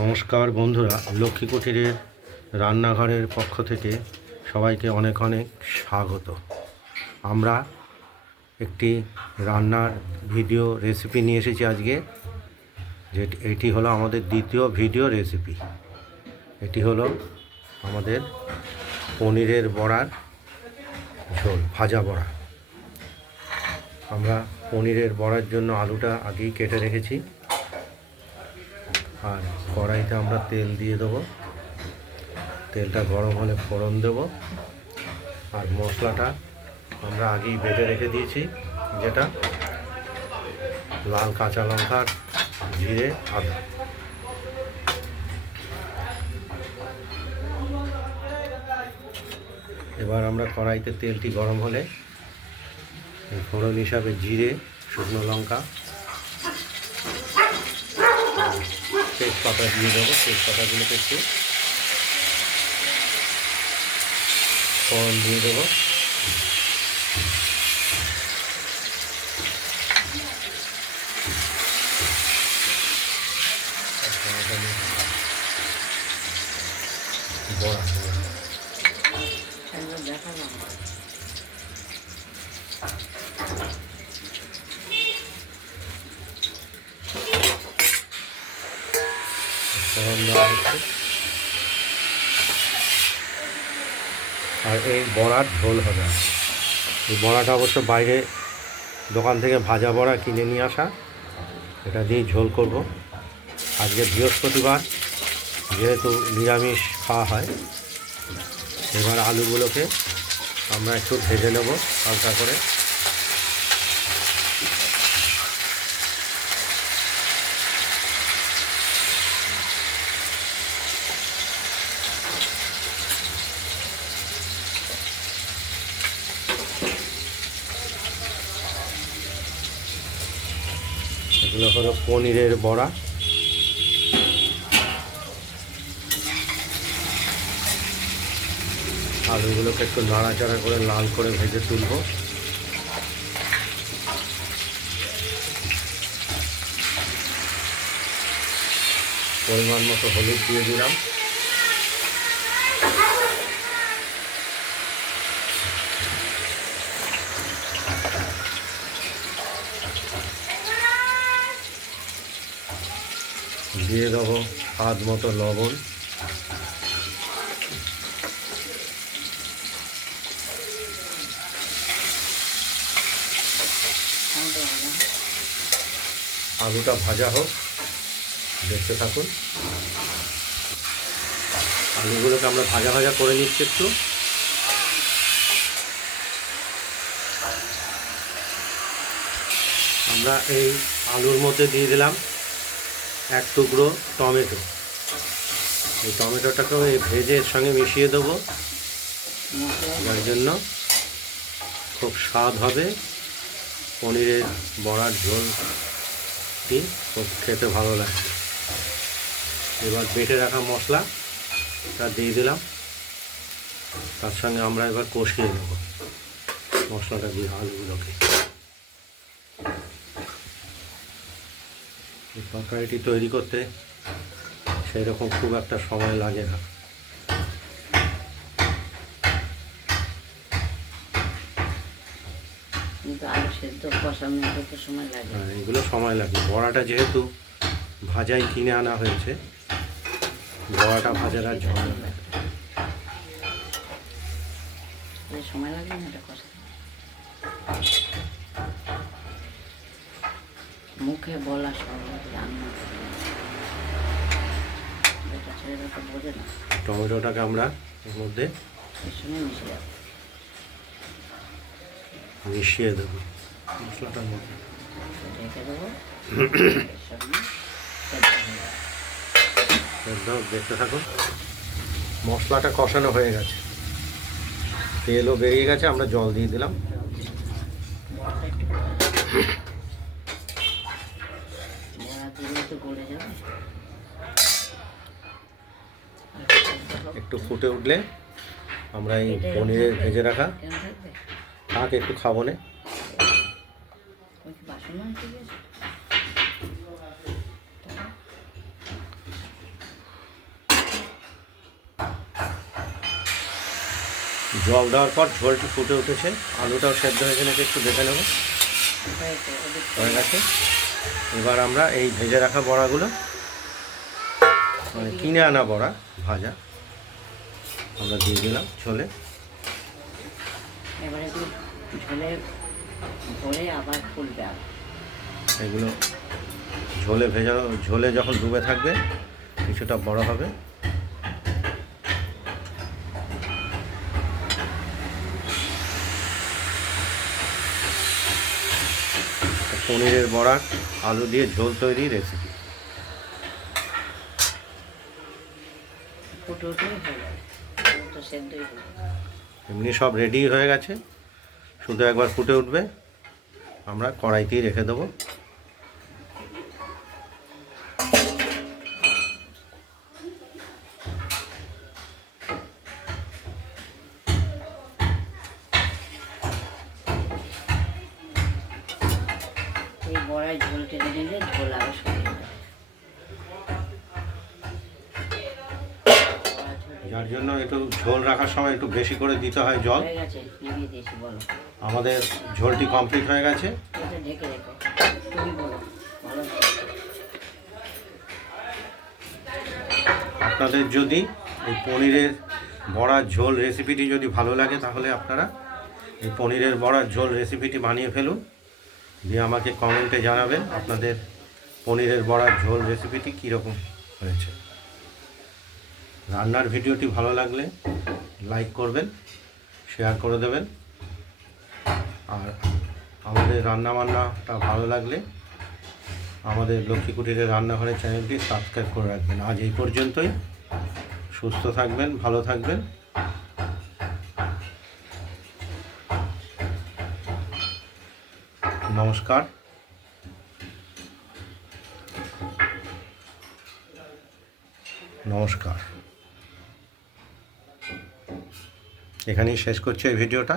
নমস্কার বন্ধুরা, লক্ষ্মী কুটিরের রান্নাঘরের পক্ষ থেকে সবাইকে অনেক অনেক স্বাগত। আমরা একটি রান্নার ভিডিও রেসিপি নিয়ে এসেছি আজকে। এটি হলো আমাদের দ্বিতীয় ভিডিও রেসিপি। এটি হলো আমাদের পনিরের বড়ার ঝোল, ভাজা বড়া। আমরা পনিরের বড়ার জন্য আলুটা আগেই কেটে রেখেছি। আর কড়াইতে আমরা তেল দিয়ে দেবো। তেলটা গরম হলে ফোড়ন দেব। আর মশলাটা আমরা আগেই বেটে রেখে দিয়েছি, যেটা লাল কাঁচা লঙ্কা, জিরে, আদা। এবার আমরা কড়াইতে তেলটি গরম হলে ফোড়ন হিসাবে জিরে, শুকনো লঙ্কা, তেজপাতা দিয়ে দেবো। তেজপাতাগুলোকে একটু ফোড়ন দিয়ে দেবো। বড়া ফোড়ন দেওয়া হচ্ছে। আর এই বড়ার ঝোল হবে। এই বড়াটা অবশ্য বাইরে দোকান থেকে ভাজা বড়া কিনে নিয়ে আসা, এটা দিয়েই ঝোল করব। আজকে বৃহস্পতিবার, যেহেতু নিরামিষ খাওয়া হয়। এবার আলুগুলোকে আমরা একটু ভেজে নেব হালকা করে। এগুলো হলো পনিরের বড়া। আলুগুলোকে একটু নাড়াচাড়া করে লাল করে ভেজে তুলব। পরিমাণ মতো হলুদ দিয়ে দিলাম। দিয়ে দেবো স্বাদ মতো লবণ। আলুটা ভাজা হোক, দেখতে থাকুন। আলুগুলোকে আমরা ভাজা ভাজা করে নিচ্ছি একটু। আমরা এই আলুর মধ্যে দিয়ে দিলাম এক টুকরো টমেটো। এই টমেটোটাকেও এই ভেজে এর সঙ্গে মিশিয়ে দেবো। যার জন্য খুব স্বাদ হবে। পনিরের বড়ার ঝোলটি খুব খেতে ভালো লাগবে। এবার বেটে রাখা মশলাটা দিয়ে দিলাম। তার সঙ্গে আমরা এবার কষিয়ে নেব মশলাটা দিয়ে আলুগুলোকে। এই তরকারিটি তৈরি করতে সেই রকম খুব একটা সময় লাগে না। হ্যাঁ, এগুলো সময় লাগে। বড়াটা যেহেতু ভাজাই কিনে আনা হয়েছে, বড়াটা ভাজার আর ঝামেলা লাগে। সময় লাগে না, মুখে বলা সহজ, রান্না বোঝে না। টমেটোটাকে আমরা এর মধ্যে মিশিয়ে দেবো মশলাটার মধ্যে। ঢেকে দেবো। একদম দেখতে থাকুন। মশলাটা কষানো হয়ে গেছে, তেলও বেরিয়ে গেছে। আমরা জল দিয়ে দিলাম। একটু ফুটে উঠলে আমরা এই পনিরের ভেজে রাখা, থাক একটু খাবো না, জল দেওয়ার পর ঝোলটি ফুটে উঠেছে, আলুটাও সেদ্ধ হয়েছে নাকি একটু দেখে নেব। হয়েছে, ওদিক হয়ে গেছে। এবার আমরা এই ভেজে রাখা বড়াগুলো, মানে কিনে আনা বড়া ভাজা, আমরা দিয়ে দিলাম ঝোলে। এবারে একটু ঝোলে ভরে আবার ফুলবে আবার। এগুলো ঝোলে ভেজানো, ঝোলে যখন ডুবে থাকবে কিছুটা বড় হবে। পনিরের বড়া আলু দিয়ে ঝোল তৈরি রেসিপি। ফুটে উঠলেই হয়ে যাবে, আলু তো সেদ্ধই হয়ে যাবে। এমনি সব রেডি হয়ে গেছে, শুধু একবার ফুটে উঠবে আমরা কড়াইতেই রেখে দেবো। এই বড়ায় ঝোল টেনে নিলে ঝোল আরও শুকিয়ে যাবে। বড়া ঝোল যার জন্য একটু ঝোল রাখার সময় একটু বেশি করে দিতে হয় জল। হয়ে গেছে, নামিয়ে দিয়েছি, বলো। আমাদের ঝোলটি কমপ্লিট হয়ে গেছে। এটা ঢেকে রেখো, তুমি বলো, ভালো। আপনাদের যদি এই পনিরের বড়ার ঝোল রেসিপিটি যদি ভালো লাগে তাহলে আপনারা এই পনিরের বড়ার ঝোল রেসিপিটি বানিয়ে ফেলুন, দিয়ে আমাকে কমেন্টে জানাবেন আপনাদের পনিরের বড়ার ঝোল রেসিপিটি কীরকম হয়েছে। রান্নার ভিডিওটি ভালো লাগলে লাইক করবেন, শেয়ার করে দেবেন, আর আমাদের রান্নাবান্নাটা ভালো লাগলে আমাদের লক্ষ্মী কুটিরের রান্নাঘরের চ্যানেলটি সাবস্ক্রাইব করে রাখবেন। আজ এই পর্যন্তই। সুস্থ থাকবেন, ভালো থাকবেন। নমস্কার। নমস্কার। এখানেই শেষ করছি এই ভিডিওটা।